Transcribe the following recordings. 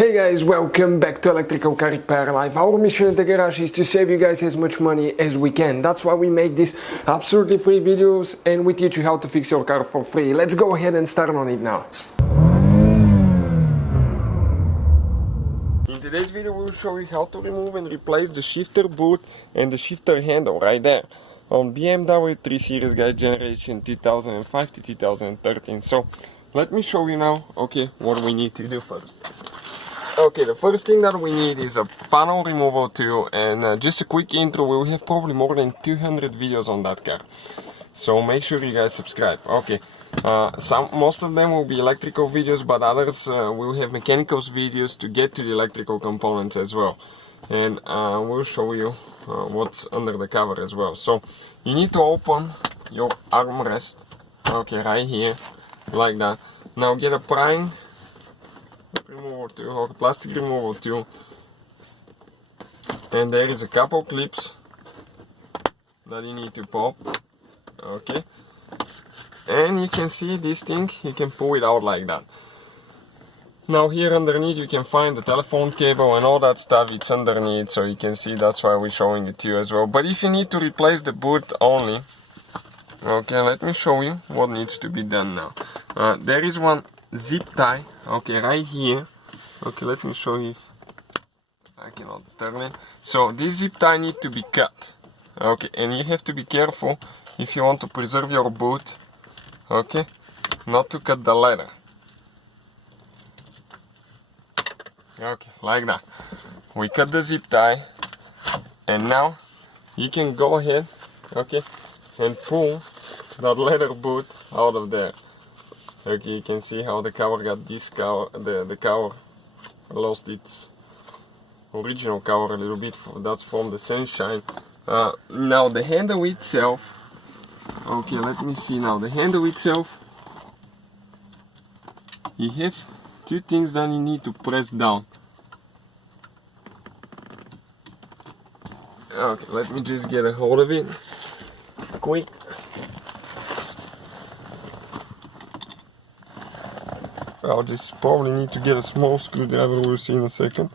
Hey guys, welcome back to Electrical Car Repair Live. Our mission in the garage is to save you guys as much money as we can. That's why we make these absolutely free videos and we teach you how to fix your car for free. Let's go ahead and start on it now. In today's video we'll show you how to remove and replace the shifter boot and the shifter handle right there on BMW 3 Series guys, generation 2005 to 2013. So let me show you now, okay, what we need to do first. Okay, the first thing that we need is a panel removal tool, and just a quick intro, we'll have probably more than 200 videos on that car. So make sure you guys subscribe. Okay, most of them will be electrical videos, but others will have mechanicals videos to get to the electrical components as well. And we'll show you what's under the cover as well. So you need to open your armrest, okay, right here, like that. Now get a prying removal tool or plastic removal tool, and there is a couple clips that you need to pop, okay, and you can see this thing, you can pull it out like that. Now here underneath you can find the telephone cable and all that stuff, it's underneath, so you can see, that's why we're showing it to you as well. But if you need to replace the boot only, okay, let me show you what needs to be done now. There is one zip tie, okay, right here. Okay, let me show you if I cannot turn it. So this zip tie needs to be cut, okay, and you have to be careful if you want to preserve your boot, okay, not to cut the leather. Okay, like that. We cut the zip tie, and now you can go ahead, okay, and pull that leather boot out of there. Okay, you can see how the cover got this cover, the cover lost its original cover a little bit, that's from the sunshine. Now the handle itself, okay, let me see now, the handle itself, you have two things that you need to press down. Okay, let me just get a hold of it quick. I'll just probably need to get a small screwdriver, we'll see in a second,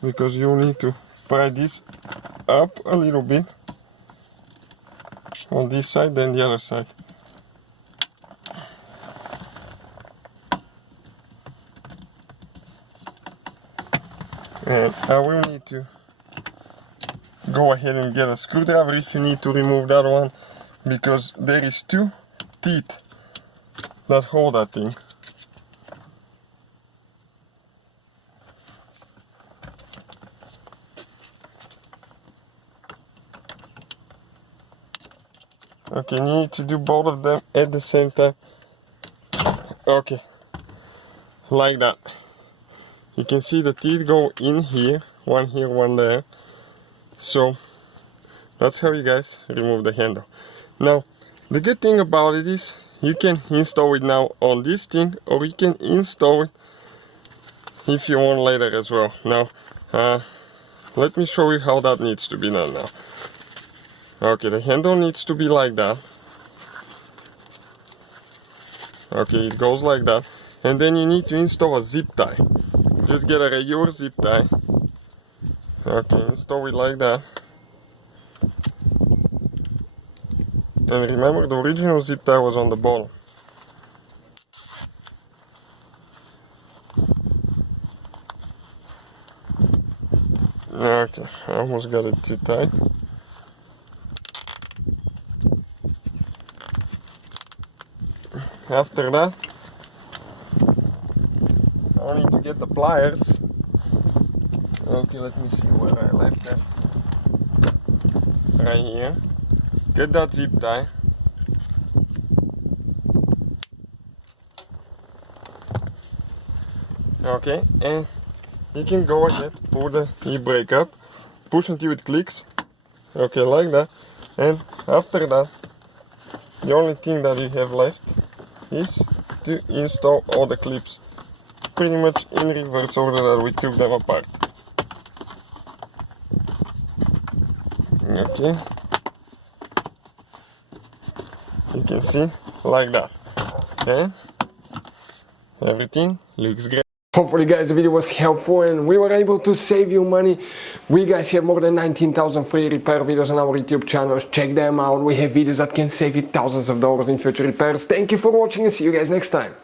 because you'll need to pry this up a little bit on this side, then the other side. And I will need to go ahead and get a screwdriver if you need to remove that one, because there is two teeth that hold that thing. Okay, you need to do both of them at the same time. Okay, like that. You can see the teeth go in here, one there. So that's how you guys remove the handle. Now the good thing about it is you can install it now on this thing, or you can install it if you want later as well. Now let me show you how that needs to be done now. Okay, the handle needs to be like that. Okay, it goes like that, and then you need to install a zip tie. Just get a regular zip tie. Okay, install it like that. And remember, the original zip tie was on the bottom. Okay, I almost got it too tight. After that, I need to get the pliers. Okay, let me see where I left them. Right here. Get that zip tie. Okay, and you can go ahead, pull the e-brake up, push until it clicks. Okay, like that. And after that, the only thing that you have left is to install all the clips, pretty much in reverse order that we took them apart. Okay, you can see like that, and everything looks great. Hopefully guys the video was helpful and we were able to save you money. We guys have more than 19,000 free repair videos on our YouTube channels. Check them out. We have videos that can save you thousands of dollars in future repairs. Thank you for watching and see you guys next time.